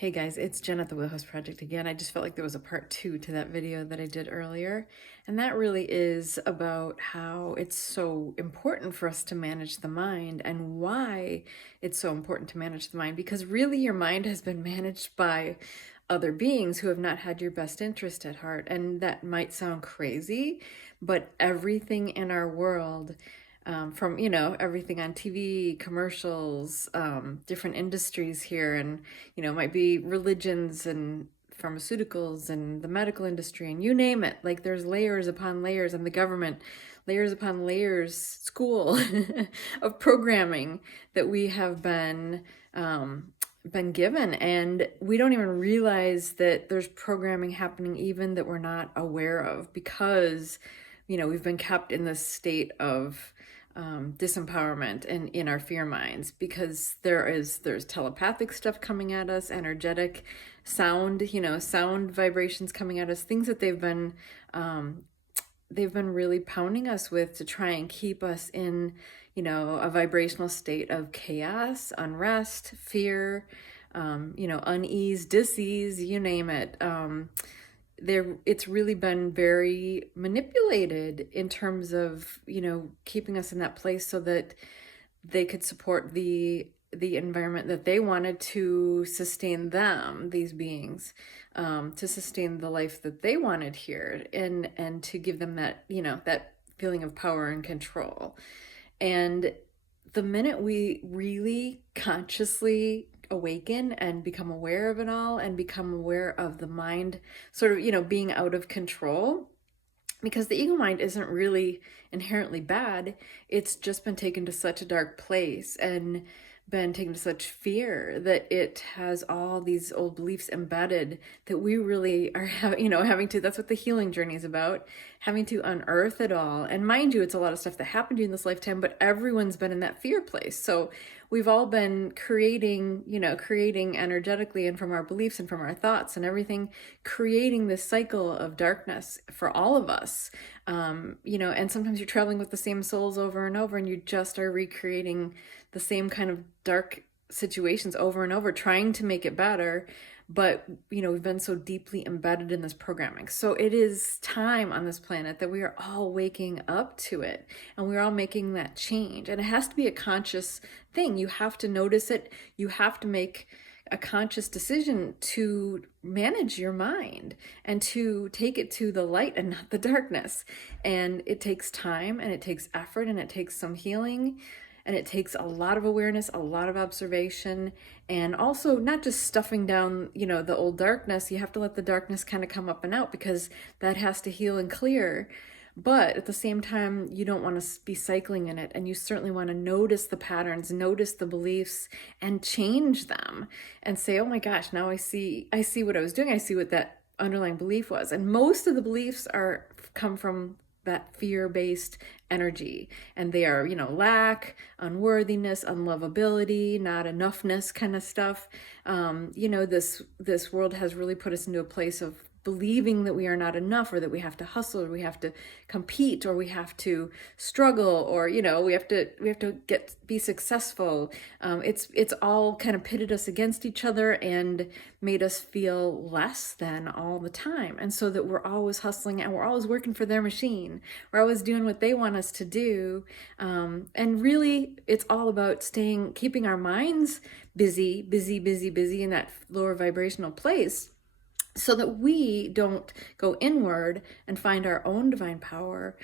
Hey guys, it's Jen at the Wheelhouse Project again. I just felt like there was a part 2 to that video that I did earlier. And that really is about how it's so important for us to manage the mind and why it's so important to manage the mind. Because really your mind has been managed by other beings who have not had your best interest at heart. And that might sound crazy, but everything in our world, from everything on TV, commercials, different industries here, and might be religions and pharmaceuticals and the medical industry, and you name it. Like, there's layers upon layers, and the government, layers upon layers, school of programming that we have been given, and we don't even realize that there's programming happening even that we're not aware of, because we've been kept in this state of disempowerment and in our fear minds, because there's telepathic stuff coming at us, energetic sound, sound vibrations coming at us, things that they've been really pounding us with to try and keep us in a vibrational state of chaos, unrest, fear, unease, dis-ease, you name it. It's really been very manipulated in terms of keeping us in that place so that they could support the environment that they wanted to sustain them, these beings, to sustain the life that they wanted here, and to give them that that feeling of power and control. And the minute we really consciously awaken and become aware of it all, and become aware of the mind sort of being out of control, because the ego mind isn't really inherently bad, it's just been taken to such a dark place and been taken to such fear that it has all these old beliefs embedded that we really are having to, that's what the healing journey is about, having to unearth it all. And mind you, it's a lot of stuff that happened to you in this lifetime, but everyone's been in that fear place. So we've all been creating energetically, and from our beliefs and from our thoughts and everything, creating this cycle of darkness for all of us. And sometimes you're traveling with the same souls over and over, and you just are recreating the same kind of dark situations over and over, trying to make it better. But we've been so deeply embedded in this programming. So it is time on this planet that we are all waking up to it, and we're all making that change. And it has to be a conscious thing. You have to notice it. You have to make a conscious decision to manage your mind and to take it to the light and not the darkness. And it takes time, and it takes effort, and it takes some healing. And it takes a lot of awareness, a lot of observation, and also not just stuffing down, the old darkness. You have to let the darkness kind of come up and out, because that has to heal and clear. But at the same time, you don't want to be cycling in it, and you certainly want to notice the patterns, notice the beliefs, and change them, and say, oh my gosh, now I see what I was doing. I see what that underlying belief was. And most of the beliefs come from that fear-based energy, and they are lack, unworthiness, unlovability, not enoughness kind of stuff. This world has really put us into a place of believing that we are not enough, or that we have to hustle, or we have to compete, or we have to struggle, or we have to be successful. It's all kind of pitted us against each other and made us feel less than all the time, and so that we're always hustling, and we're always working for their machine. We're always doing what they want us to do, and really it's all about keeping our minds busy in that lower vibrational place, so that we don't go inward and find our own divine power,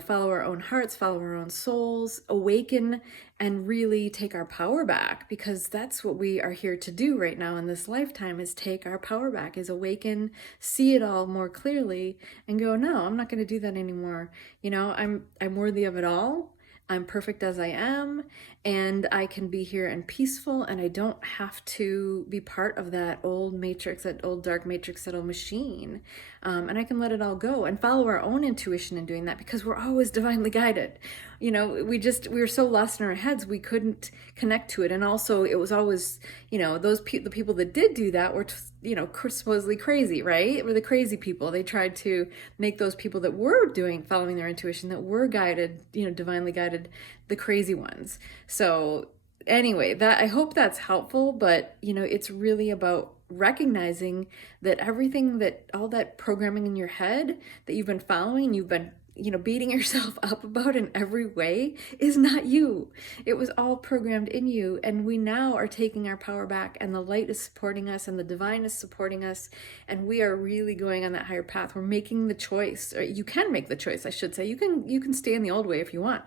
follow our own hearts, follow our own souls, awaken, and really take our power back. Because that's what we are here to do right now in this lifetime, is take our power back, is awaken, see it all more clearly, and go, no, I'm not going to do that anymore. I'm worthy of it all. I'm perfect as I am, and I can be here and peaceful, and I don't have to be part of that old matrix, that old dark matrix, that old machine. And I can let it all go and follow our own intuition in doing that, because we're always divinely guided. We were so lost in our heads, we couldn't connect to it. And also it was always, the people that did do that were, supposedly crazy, right? Were the crazy people. They tried to make those people that were following their intuition, that were guided, divinely guided, the crazy ones. So anyway, that I hope that's helpful, but it's really about recognizing that everything, that all that programming in your head that you've been following, you've been beating yourself up about in every way, is not you. It was all programmed in you, and we now are taking our power back, and the light is supporting us, and the divine is supporting us, and we are really going on that higher path. We're making the choice, or you can make the choice, I should say. You can stay in the old way if you want,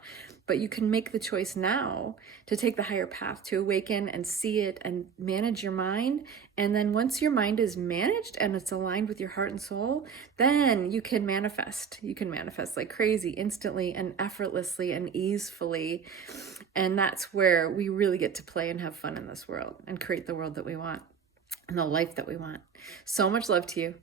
but you can make the choice now to take the higher path, to awaken and see it and manage your mind. And then once your mind is managed and it's aligned with your heart and soul, then you can manifest. You can manifest like crazy, instantly and effortlessly and easefully. And that's where we really get to play and have fun in this world and create the world that we want and the life that we want. So much love to you.